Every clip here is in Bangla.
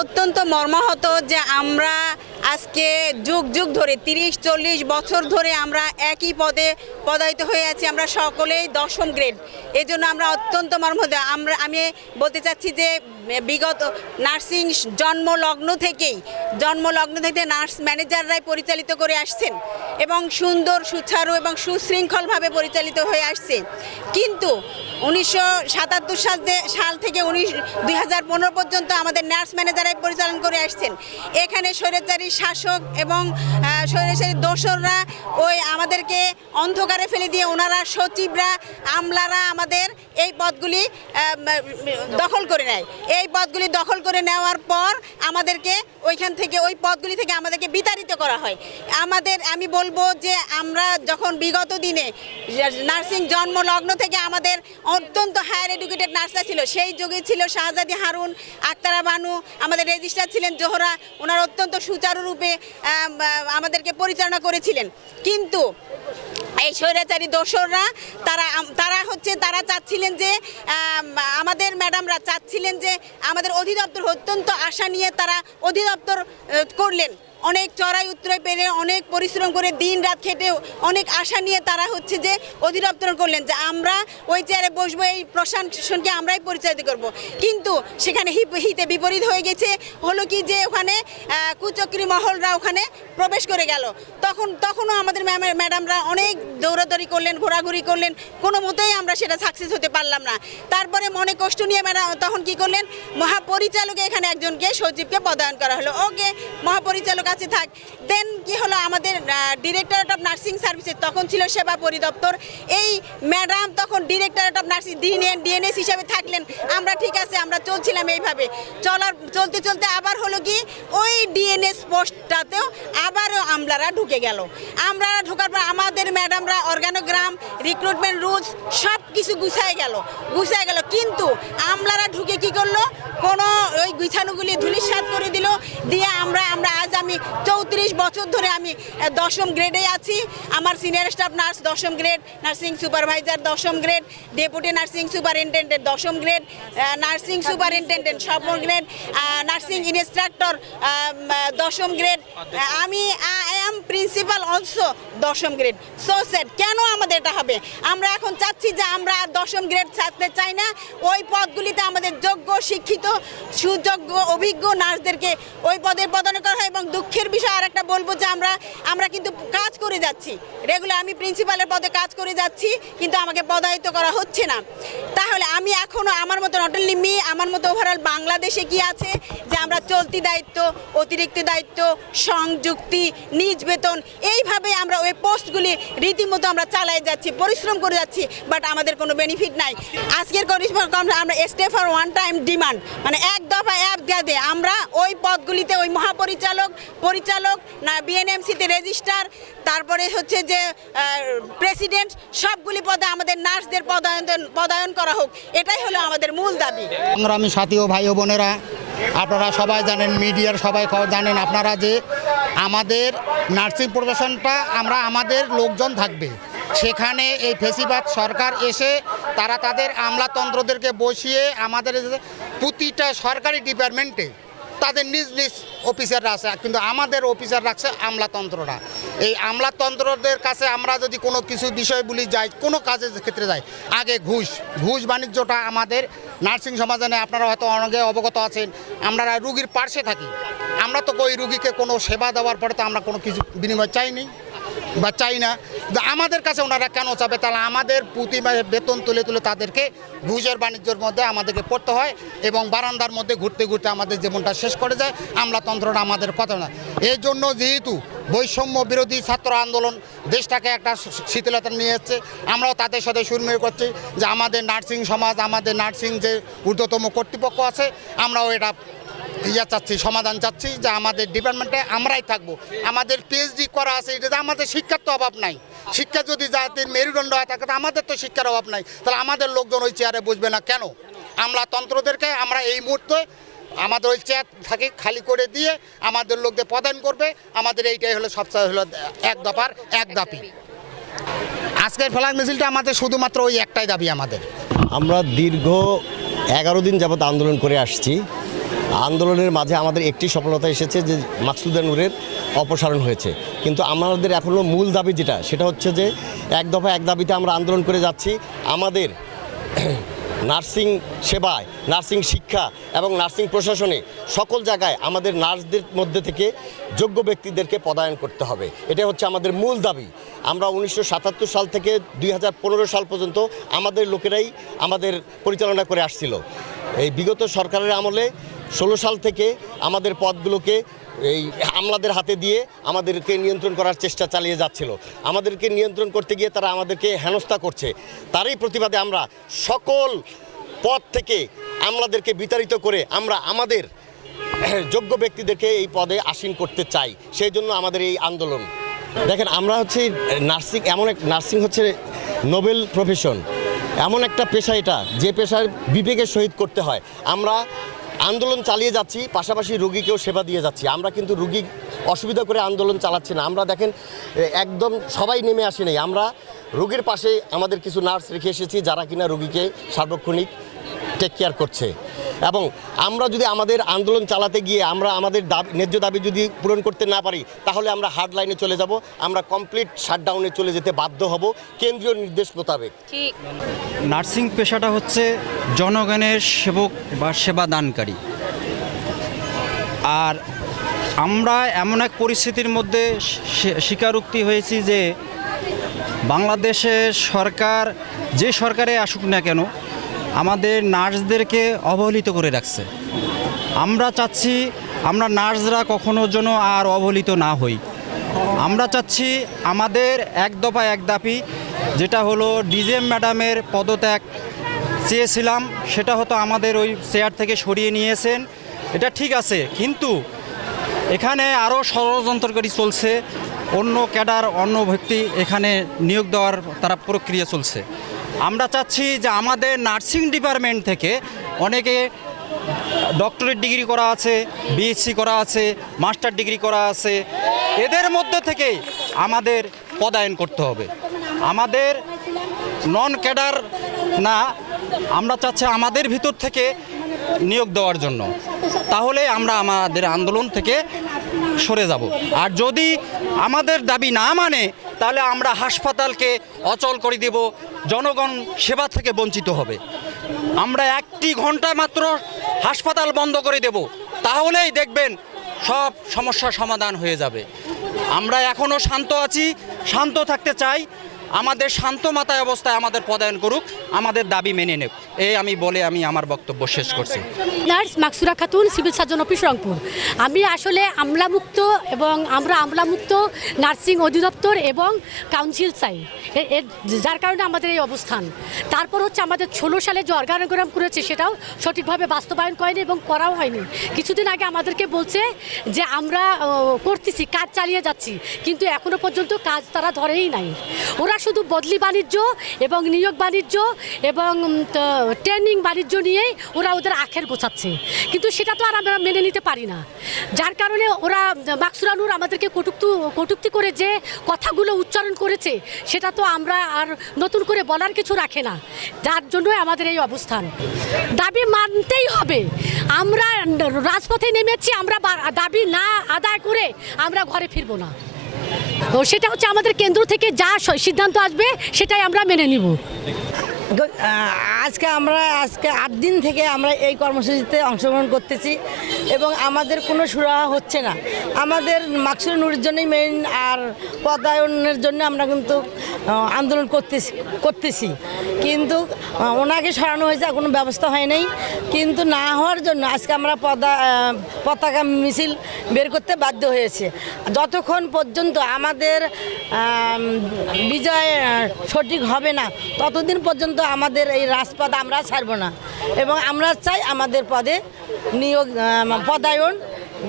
অত্যন্ত মর্মাহত যে আমরা আজকে যুগ যুগ ধরে, তিরিশ, চল্লিশ বছর ধরে আমরা একই পদে পদায়িত হয়ে আছি। আমরা সকলেই দশম গ্রেড। এজন্য আমরা অত্যন্ত মর্মাহত। আমরা, আমি বলতে চাচ্ছি যে, বিগত নার্সিং জন্মলগ্ন থেকেই, জন্মলগ্ন থেকে নার্স ম্যানেজাররাই পরিচালিত করে আসছেন এবং সুন্দর, সুচারু এবং সুশৃঙ্খলভাবে পরিচালিত হয়ে আসছে। কিন্তু উনিশশো সাতাত্তর সাল সাল থেকে উনিশ দুই পর্যন্ত আমাদের নার্স ম্যানেজারাই পরিচালন করে আসছেন। এখানে স্বৈরাচারী শাসক এবং স্বৈরাচারী দোসররা ওই আমাদেরকে অন্ধকারে ফেলে দিয়ে ওনারা সচিবরা, আমলারা আমাদের এই পদগুলি দখল করে নেয়। এই পদগুলি দখল করে নেওয়ার পর আমাদেরকে ওইখান থেকে, ওই পদগুলি থেকে আমাদেরকে বিতাড়িত করা হয়। আমাদের, আমি বলব যে আমরা যখন বিগত দিনে নার্সিং জন্ম লগ্ন থেকে আমাদের অত্যন্ত হায়ার এডুকেটেড নার্সরা ছিল। সেই যুগে ছিল শাহজাদি হারুন, আক্তারা বানু, আমাদের রেজিস্ট্রার ছিলেন জোহরা, ওনার অত্যন্ত সুচারুরূপে আমাদেরকে পরিচালনা করেছিলেন। কিন্তু এই স্বৈরাচারী দোসররা, তারা তারা হচ্ছে, তারা চাচ্ছিলেন যে আমাদের ম্যাডামরা চাচ্ছিলেন যে, আমাদের অধিদপ্তর অত্যন্ত আশা নিয়ে তারা অধিদপ্তর করলেন। অনেক চড়াই উত্তরে পেরে অনেক পরিশ্রম করে দিন রাত খেটে অনেক আশা নিয়ে তারা হচ্ছে যে অধিদপ্তর করলেন যে আমরা ওই চেয়ারে বসবো, এই প্রশাসনকে আমরাই পরিচালিত করব। কিন্তু সেখানে হিতে বিপরীত হয়ে গেছে। হলো কি যে ওখানে কুচক্রী মহলরা ওখানে প্রবেশ করে গেল। তখন, তখনও আমাদের ম্যাডামরা অনেক দৌড়াদৌড়ি করলেন, ঘোরাঘুরি করলেন। কোনো মতেই আমরা সেটা সাকসেস হতে পারলাম না। তারপরে মনে কষ্ট নিয়ে ম্যাডাম তখন কি করলেন? মহাপরিচালকে এখানে একজনকে সচিবকে পদায়ন করা হলো। ওকে, মহাপরিচালক আছে থাক। দেন কি হলো? আমাদের ডিরেক্টরেট অফ নার্সিং সার্ভিসেস তখন ছিল সেবা পরিদপ্তর। এই ম্যাডাম তখন directorate of nursing DNN DNS হিসাবে থাকলেন। আমরা ঠিক আছে, আমরা চলছিলাম এইভাবে। চলার, চলতে চলতে আবার হলো কি? ওই ডিএনএস পোস্টটাতেও আবারও আমলারা ঢুকে গেল। আমরা ঢোকার পর আমাদের ম্যাডামরা অর্গানোগ্রাম, রিক্রুটমেন্ট রুলস সব কিছু গুছায় গেল। গুছায় গেল। কিন্তু আমলারা ঢুকে কি করল? কোনো ওই গুছানোগুলি ধুলিসাৎ করে দিল। দিয়ে আমরা আমরা আজ আমি চৌত্রিশ বছর ধরে আমি দশম গ্রেডে আছি। আমার সিনিয়র স্টাফ নার্স দশম গ্রেড নার্সিং সুপারভাইজার দশম গ্রেড ডেপুটি নার্সিং সুপারিনটেন্ডেন্ট দশম গ্রেড নার্সিং সুপারিনটেন্ডেন্ট সপ্তম গ্রেড নার্সিং ইনস্ট্রাক্টর দশম গ্রেড আমি এম প্রিন্সিপাল অলসো দশম গ্রেড সো সেট কেন আমাদের এটা হবে? আমরা এখন চাচ্ছি যে আমরা আর দশম গ্রেড ছাড়তে চাই না। ওই পদগুলিতে আমাদের যোগ্য, শিক্ষিত, সুযোগ্য, অভিজ্ঞ নার্সদেরকে ওই পদে পদায়ন করা হয় এবং দুঃখের বিষয় আর একটা বলব যে আমরা আমরা কিন্তু কাজ করে যাচ্ছি। রেগুলার আমি প্রিন্সিপালের পদে কাজ করে যাচ্ছি, কিন্তু আমাকে পদায়িত করা হচ্ছে না। তাহলে আমি এখনও আমার মতো নট অনলি মি আমার মতো ওভারঅল বাংলাদেশে কি আছে? যে আমরা চলতি দায়িত্ব, অতিরিক্ত দায়িত্ব, সংযুক্তি, নিজ বেতন এইভাবে আমরা ওই পোস্টগুলি রীতিমতো আমরা চালাই যাচ্ছি, পরিশ্রম করে যাচ্ছি বাট আমাদের কোনো বেনিফিট নাই। আজকের আমরা stay for one time demand মানে এক দফা এক গাদে আমরা ওই পদগুলিতে ওই মহাপরিচালক, পরিচালক, না বিএনএমসিতে রেজিস্ট্রার তারপরে হচ্ছে যে প্রেসিডেন্ট সবগুলি পদে আমাদের নার্সদের পদায়ন পদায়ন করা হোক। এটাই হলো আমাদের মূল দাবি। সংগ্রামী সাথী ও ভাই ও বোনেরা, আপনারা সবাই জানেন, মিডিয়ার সবাই জানেন, আপনারা যে আমাদের নার্সিং প্রফেশনটা, আমরা আমাদের লোকজন থাকবে। সেখানে এই ফেসিবাদ সরকার এসে তারা তাদের আমলাতন্ত্রদেরকে বসিয়ে আমাদের প্রতিটা সরকারি ডিপার্টমেন্টে তাদের নিজ নিজ অফিসার আছে, কিন্তু আমাদের অফিসার রাখছে আমলাতন্ত্ররা। এই আমলাতন্ত্রদের কাছে আমরা যদি কোনো কিছু বিষয় বলি, যাই কোনো কাজের ক্ষেত্রে যাই, আগে ঘুষ। ঘুষ বাণিজ্যটা আমাদের নার্সিং সমাজে আপনারা হয়তো অনেকে অবগত আছেন, আমরা রুগীর পার্শ্বে থাকি। আমরা তো ওই রুগীকে কোনো সেবা দেওয়ার পরে তো আমরা কোনো কিছু বিনিময় চাইনি। বা চাই না। আমাদের কাছে ওনারা কেন চাবে? তাহলে আমাদের প্রতি বেতন তুলে তুলে তাদেরকে ঘুষের বাণিজ্যের মধ্যে আমাদেরকে পড়তে হয় এবং বারান্দার মধ্যে ঘুরতে ঘুরতে আমাদের জীবনটা শেষ করে যায়। আমলাতন্ত্রটা আমাদের কথা না। এই জন্য যেহেতু বৈষম্য বিরোধী ছাত্র আন্দোলন দেশটাকে একটা শীতলতা নিয়ে এসছে, আমরাও তাদের সাথে সুরমের করছি যে আমাদের নার্সিং সমাজ, আমাদের নার্সিং যে ঊর্ধ্বতম কর্তৃপক্ষ আছে, আমরাও এটা ইয়া চাচ্ছি, সমাধান চাচ্ছি যে আমাদের ডিপার্টমেন্টে আমরাই থাকব। আমাদের পিএইচডি করা আছে, এটা আমাদের শিক্ষার তো অভাব নাই। শিক্ষা যদি জাতির মেরুদণ্ড হয় থাকে আমাদের তো শিক্ষার অভাব নাই। তাহলে আমাদের লোকজন ওই চেয়ারে বুঝবে না কেন? আমলাতন্ত্রদেরকে আমরা এই মুহূর্তে আমাদের ওই চেয়ার থাকে খালি করে দিয়ে আমাদের লোকদের প্রদান করবে। আমাদের এইটাই হলো সবচেয়ে হলো এক দফার, এক দাপি। আজকের ফ্ল্যাগ মিছিলটা আমাদের শুধুমাত্র ওই একটাই দাবি আমাদের। আমরা দীর্ঘ এগারো দিন যাবৎ আন্দোলন করে আসছি। আন্দোলনের মাঝে আমাদের একটি সফলতা এসেছে যে মাকসুদা নূরের অপসারণ হয়েছে। কিন্তু আমাদের এখনও মূল দাবি যেটা, সেটা হচ্ছে যে এক দফা এক দাবিতে আমরা আন্দোলন করে যাচ্ছি। আমাদের নার্সিং সেবায়, নার্সিং শিক্ষা এবং নার্সিং প্রশাসনে সকল জায়গায় আমাদের নার্সদের মধ্যে থেকে যোগ্য ব্যক্তিদেরকে পদায়ন করতে হবে। এটা হচ্ছে আমাদের মূল দাবি। আমরা উনিশশো সাতাত্তর সাল থেকে দুই হাজার পনেরো সাল পর্যন্ত আমাদের লোকেরাই আমাদের পরিচালনা করে আসছিল। এই বিগত সরকারের আমলে ষোলো সাল থেকে আমাদের পদগুলোকে এই আমলাদের হাতে দিয়ে আমাদেরকে নিয়ন্ত্রণ করার চেষ্টা চালিয়ে যাচ্ছিল। আমাদেরকে নিয়ন্ত্রণ করতে গিয়ে তারা আমাদেরকে হেনস্থা করছে। তারই প্রতিবাদে আমরা সকল পদ থেকে আমলাদেরকে বিতাড়িত করে আমরা আমাদের যোগ্য ব্যক্তিদেরকে এই পদে আসীন করতে চাই। সেই জন্য আমাদের এই আন্দোলন। দেখেন, আমরা হচ্ছে নার্সিং, এমন এক, নার্সিং হচ্ছে নোবেল প্রফেশন। এমন একটা পেশা এটা, যে পেশার বিবেকের সহিত করতে হয়। আমরা আন্দোলন চালিয়ে যাচ্ছি, পাশাপাশি রুগীকেও সেবা দিয়ে যাচ্ছি। আমরা কিন্তু রুগী অসুবিধা করে আন্দোলন চালাচ্ছি না। আমরা দেখেন একদম সবাই নেমে আসি নাই। আমরা রুগীর পাশে আমাদের কিছু নার্স রেখে এসেছি যারা কিনা রুগীকে সার্বক্ষণিক টেক কেয়ার করছে। এবং আমরা যদি আমাদের আন্দোলন চালাতে গিয়ে আমরা আমাদের দাবি ন্যায্য দাবি যদি পূরণ করতে না পারি তাহলে আমরা হার্ড লাইনে চলে যাব আমরা কমপ্লিট শাটডাউনে চলে যেতে বাধ্য হব কেন্দ্রীয় নির্দেশ মোতাবেক। নার্সিং পেশাটা হচ্ছে জনগণের সেবক বা সেবা দানকারী আর আমরা এমন এক পরিস্থিতির মধ্যে স্বীকারোক্তি হয়েছি যে বাংলাদেশে সরকার যে সরকারে আসুক না কেন আমাদের নার্সদেরকে অবহেলিত করে রাখছে। আমরা চাচ্ছি আমরা নার্সরা কখনো যেন আর অবহেলিত না হই। আমরা চাচ্ছি আমাদের এক দফা এক দাপি, যেটা হলো ডিজেম ম্যাডামের পদত্যাগ চেয়েছিলাম, সেটা হতো আমাদের ওই চেয়ার থেকে সরিয়ে নিয়েছেন। এটা ঠিক আছে, কিন্তু এখানে আরও ষড়যন্ত্রকারী চলছে, অন্য ক্যাডার, অন্য ব্যক্তি এখানে নিয়োগ দেওয়ার তারা প্রক্রিয়া চলছে। আমরা চাচ্ছি যে আমাদের নার্সিং ডিপার্টমেন্ট থেকে অনেকে ডক্টরেট ডিগ্রি করা আছে বিএসসি করা আছে, মাস্টার ডিগ্রি করা আছে, এদের মধ্যে থেকেই আমাদের পদায়ন করতে হবে। আমাদের নন ক্যাডার না, আমরা চাচ্ছি আমাদের ভিতর থেকে নিয়োগ দেওয়ার জন্য। তাহলে আমরা আমাদের আন্দোলন থেকে সরে যাব। আর যদি আমাদের দাবি না মানে তাহলে আমরা হাসপাতালকে অচল করে দেব, জনগণ সেবা থেকে বঞ্চিত হবে। আমরা একটি ঘণ্টা মাত্র হাসপাতাল বন্ধ করে দেব, তাহলেই দেখবেন সব সমস্যা সমাধান হয়ে যাবে। আমরা এখনও শান্ত আছি, শান্ত থাকতে চাই আমাদের শান্ত মাথায় অবস্থায় আমাদের পদায়ন করুক, আমাদের দাবি মেনে নেব এই আমি বলে আমি আমার বক্তব্য শেষ করছি। Nurse Maksura Khatun, civil surgeon office Rangpur. আমি আসলে আমলামুক্ত এবং আমরা আমলামুক্ত নার্সিং অধিদপ্তর এবং কাউন্সিল চাই। যার কারণে আমাদের এই অবস্থান। তারপর হচ্ছে আমাদের ষোলো সালে যে অর্গানোগ্রাম করেছে, সেটাও সঠিকভাবে বাস্তবায়ন করেনি এবং করাও হয়নি। কিছুদিন আগে আমাদেরকে বলছে যে, আমরা করতেছি, কাজ চালিয়ে যাচ্ছি। কিন্তু এখনও পর্যন্ত কাজ তারা ধরেই নাই। ওরা শুধু বদলি বাণিজ্য এবং নিয়োগ বাণিজ্য এবং ট্রেনিং বাণিজ্য নিয়েই ওরা ওদের আখের গোছাচ্ছে। কিন্তু সেটা তো আর আমরা মেনে নিতে পারি না। যার কারণে ওরা মাকসুরানুর আমাদেরকে কটুক্তি কটুক্তি করে যে কথাগুলো উচ্চারণ করেছে, সেটা তো আমরা আর নতুন করে বলার কিছু রাখে না। যার জন্যই আমাদের এই অবস্থান। দাবি মানতেই হবে। আমরা রাজপথে নেমেছি, আমরা দাবি না আদায় করে আমরা ঘরে ফিরবো না। সেটা হচ্ছে আমাদের কেন্দ্র থেকে যা সিদ্ধান্ত আসবে সেটাই আমরা মেনে নিব। আজকে আমরা, আজকে আট দিন থেকে আমরা এই কর্মসূচিতে অংশগ্রহণ করতেছি এবং আমাদের কোনো সুরাহা হচ্ছে না। আমাদের মাকসুর নুরের জন্যই মেইন আর পদায়নের জন্য আমরা কিন্তু আন্দোলন করতেছি করতেছি। কিন্তু ওনাকে সরানো হয়েছে কোনো ব্যবস্থা হয় নাই। কিন্তু না হওয়ার জন্য আজকে আমরা পদা পতাকা মিছিল বের করতে বাধ্য হয়েছে। যতক্ষণ পর্যন্ত আমাদের বিজয় সঠিক হবে না, ততদিন পর্যন্ত আমাদের এই রাজপথ আমরা ছাড়বো না। এবং আমরা চাই আমাদের পদে নিয়োগ পদায়ন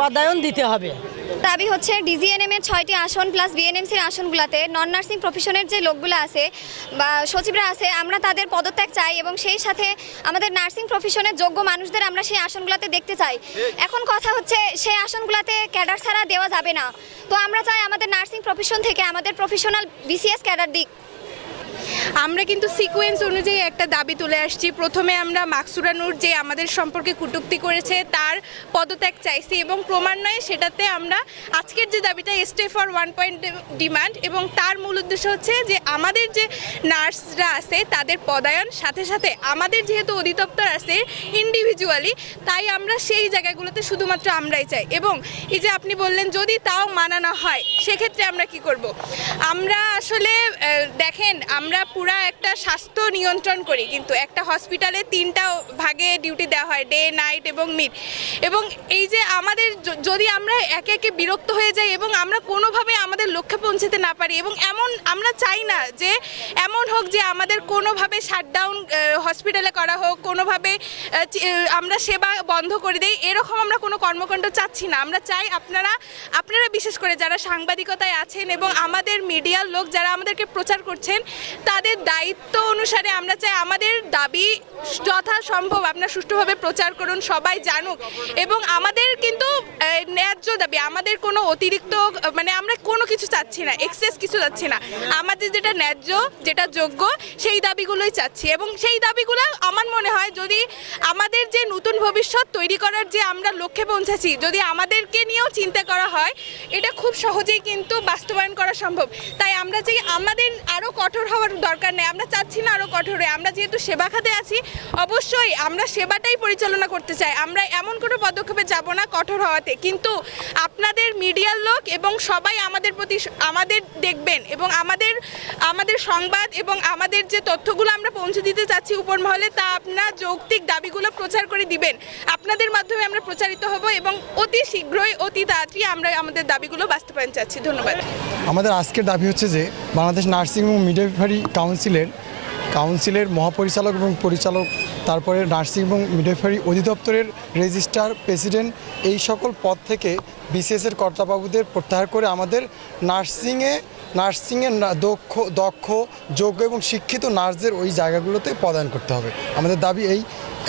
পদায়ন দিতে হবে। দাবি হচ্ছে ডিজিএনএম এর ছয়টি আসন প্লাস বিএনএমসির আসনগুলোতে নন নার্সিং প্রফেশনের যে লোকগুলো আছে বা সচিবরা আছে, আমরা তাদের পদত্যাগ চাই এবং সেই সাথে আমাদের নার্সিং প্রফেশনের যোগ্য মানুষদের আমরা সেই আসনগুলোতে দেখতে চাই। এখন কথা হচ্ছে সেই আসনগুলোতে ক্যাডার ছাড়া দেওয়া যাবে না। তো আমরা চাই আমাদের নার্সিং প্রফেশন থেকে আমাদের প্রফেশনাল বিসিএস ক্যাডার দিক আমরা কিন্তু সিকোয়েন্স অনুযায়ী একটা দাবি তুলে আসছি। প্রথমে আমরা মাকসুরানুর যে আমাদের সম্পর্কে কুটুক্তি করেছে, তার পদত্যাগ চাইছি এবং ক্রমান্বয়ে সেটাতে আমরা আজকের যে দাবিটা stay for one point demand এবং তার মূল উদ্দেশ্য হচ্ছে যে আমাদের যে নার্সরা আছে, তাদের পদায়ন, সাথে সাথে আমাদের যেহেতু অধিদপ্তর আছে ইন্ডিভিজুয়ালি তাই আমরা সেই জায়গাগুলোতে শুধুমাত্র আমরাই চাই। এবং এই যে আপনি বললেন, যদি তাও মানানো হয়, সেক্ষেত্রে আমরা কি করব? আমরা আসলে দেখেন, আমরা পুরা একটা স্বাস্থ্য নিয়ন্ত্রণ করি, কিন্তু একটা হসপিটালে তিনটা ভাগে ডিউটি দেওয়া হয়, ডে, নাইট এবং মিড। এবং এই যে আমাদের যদি আমরা একে একে বিরক্ত হয়ে যাই এবং আমরা কোনোভাবে আমাদের লক্ষ্যে পৌঁছাতে না পারি, এবং এমন আমরা চাই না যে, এমন হোক যে আমাদের কোনোভাবে শাটডাউন হসপিটালে করা হোক, কোনোভাবে আমরা সেবা বন্ধ করে দেই, এরকম আমরা কোনো কর্মকাণ্ড চাচ্ছি না। আমরা চাই আপনারা আপনারা বিশেষ করে যারা সাংবাদিকতায় আছেন এবং আমাদের মিডিয়ার লোক যারা আমাদেরকে প্রচার করছেন, তাদের দায়িত্ব অনুসারে আমরা চাই আমাদের দাবি যথাসম্ভব আপনারা সুষ্ঠুভাবে প্রচার করুন, সবাই জানুক। এবং আমাদের কিন্তু ন্যায্য দাবি, আমাদের কোনো অতিরিক্ত মানে আমরা কোনো কিছু চাচ্ছি না এক্সেস কিছু চাচ্ছি না। আমাদের যেটা ন্যায্য, যেটা যোগ্য, সেই দাবিগুলোই চাচ্ছি। এবং সেই দাবিগুলো আমার মনে হয় যদি আমাদের যে নতুন ভবিষ্যৎ তৈরি করার যে আমরা লক্ষ্যে পৌঁছেছি, যদি আমাদেরকে নিয়েও চিন্তা করা হয়, এটা খুব সহজেই কিন্তু বাস্তবায়ন করা সম্ভব। তাই আমরা চাই আমাদের আরও কঠোর হওয়ার দরকার নেই, আমরা চাচ্ছি না আরও কঠোর হয়ে। আমরা যেহেতু সেবা খাতে আছি, অবশ্যই আমরা সেবাটাই পরিচালনা করতে চাই। আমরা এমন কোনো পদক্ষেপে যাব না কঠোর হওয়াতে। কিন্তু আপনাদের মিডিয়ার লোক এবং সবাই আমাদের প্রতি আমাদের দেখবেন এবং আমাদের আমাদের সংবাদ এবং আমাদের যে তথ্যগুলো আমরা পৌঁছে দিতে চাচ্ছি উপর মহলে তা আপনার যৌক্তিক দাবিগুলো প্রচার করে দিবেন। আপনাদের মাধ্যমে আমরা প্রচারিত হব এবং অতি শীঘ্রই, অতি তাড়াতাড়ি আমরা আমাদের দাবিগুলো বাস্তবায়ন চাচ্ছি। ধন্যবাদ। আমাদের আজকের দাবি হচ্ছে যে, বাংলাদেশ নার্সিং এবং মিডওয়াইফারি কাউন্সিলের কাউন্সিলের মহাপরিচালক এবং পরিচালক তারপরে নার্সিং এবং মিডওয়াইফারি অধিদপ্তরের রেজিস্ট্রার প্রেসিডেন্ট, এই সকল পদ থেকে বিসিএসের কর্তাবাবুদের প্রত্যাহার করে আমাদের নার্সিংয়ে নার্সিংয়ে দক্ষ দক্ষ, যোগ্য এবং শিক্ষিত নার্সদের ওই জায়গাগুলোতে প্রদান করতে হবে। আমাদের দাবি এই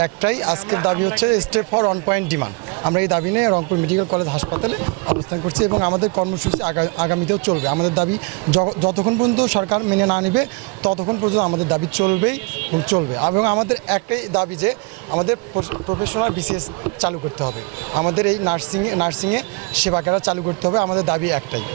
একটাই। আজকের দাবি হচ্ছে step for on point demand আমরা এই দাবি নিয়ে রংপুর মেডিকেল কলেজ হাসপাতালে অবস্থান করছি এবং আমাদের কর্মসূচি আগামীতেও চলবে। আমাদের দাবি যতক্ষণ পর্যন্ত সরকার মেনে না নেবে, ততক্ষণ পর্যন্ত আমাদের দাবি চলবেই, চলবে। এবং আমাদের একটাই দাবি যে আমাদের প্রফেশনাল বিসিএস চালু করতে হবে। আমাদের এই নার্সিংয়ে নার্সিংয়ে সেবা কেরা চালু করতে হবে। আমাদের দাবি একটাই।